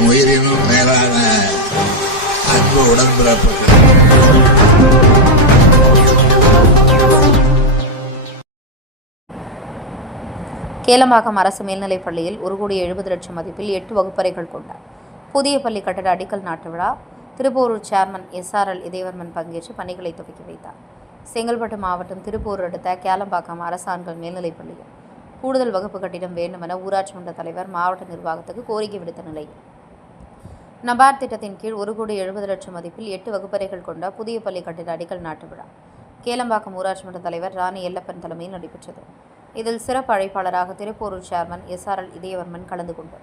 என் உயிரினும் மேலான அன்பு உடன்பிறப்பு. கேளம்பாக்கம் அரசு மேல்நிலைப் பள்ளியில் 1,70,00,000 மதிப்பில் 8 வகுப்பறைகள் கொண்ட புதிய பள்ளி கட்டட அடிக்கல் நாட்டு விழா திருப்போரூர் சேர்மன் SRL இதயவர்மன் பங்கேற்று பணிகளை துவக்கி வைத்தார். செங்கல்பட்டு மாவட்டம் திருப்போரூர் அடுத்த கேளம்பாக்கம் அரசு ஆண்கள் மேல்நிலைப் பள்ளியில் கூடுதல் வகுப்பு கட்டிடம் வேண்டுமென ஊராட்சி மன்ற தலைவர் மாவட்ட நிர்வாகத்துக்கு கோரிக்கை விடுத்த நிலையில் நபார்ட் திட்டத்தின் கீழ் 1,70,00,000 மதிப்பில் 8 வகுப்பறைகள் கொண்ட புதிய பள்ளி கட்டிட அடிக்கல் நாட்டு விழா கேளம்பாக்கம் ஊராட்சி மன்ற தலைவர் ராணி எல்லப்பன் தலைமையில் நடைபெற்றது. இதில் சிறப்பு அழைப்பாளராக திருப்போரூர் சேர்மன் SRL இதயவர்மன் கலந்து கொண்டு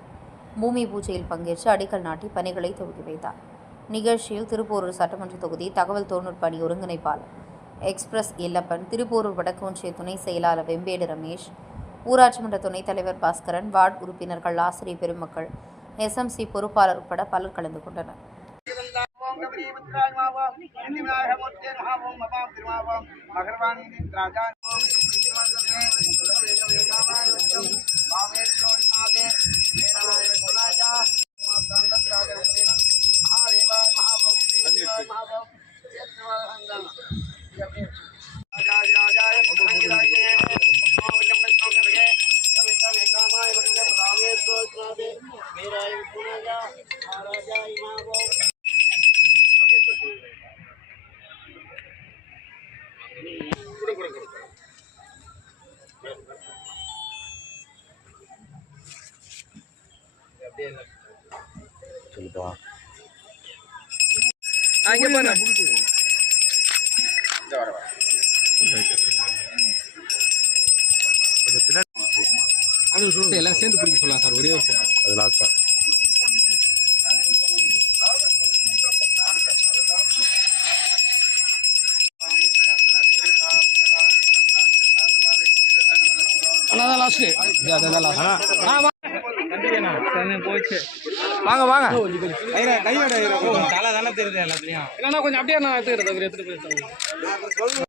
பூமி பூஜையில் பங்கேற்று அடிக்கல் நாட்டி பணிகளை துவக்கி வைத்தார். நிகழ்ச்சியில் திருப்போரூர் சட்டமன்ற தொகுதி தகவல் தொழில்நுட்ப அணி ஒருங்கிணைப்பாளர் எக்ஸ்பிரஸ் எல்லப்பன், திருப்போரூர் வடக்கு ஒன்றிய துணை செயலாளர் வெம்பேடு ரமேஷ், ஊராட்சி மன்ற துணைத் தலைவர் பாஸ்கரன், வார்டு உறுப்பினர்கள், ஆசிரியர் பெருமக்கள், SMC பொறுப்பாளர் உட்பட பலர் கலந்து கொண்டனர். சொல்லுப்பா. எல்லாம் சேர்ந்து பிடிக்க சொல்லலாம் சார். ஒரே அது லாஸ்டா அதான் லாஸ்ட். அதான் லாஸ்ட். போச்சு. வாங்க வாங்க. தலை தானே தெரியுது எல்லாத்தையும். இல்லைன்னா கொஞ்சம் அப்படியே நான் எடுத்துட்டு போயிருக்கேன்.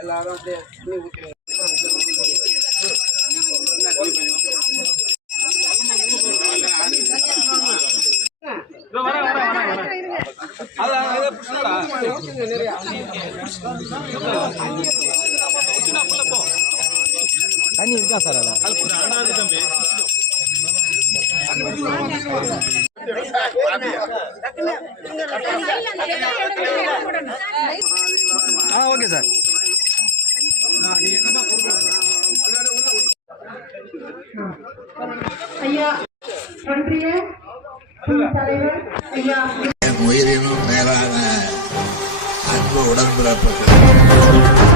எல்லாரும் தண்ணி இருக்கா சார்? Okay sir. என் உயிரினும் மேலான அன்பு உடன்பிறப்பு.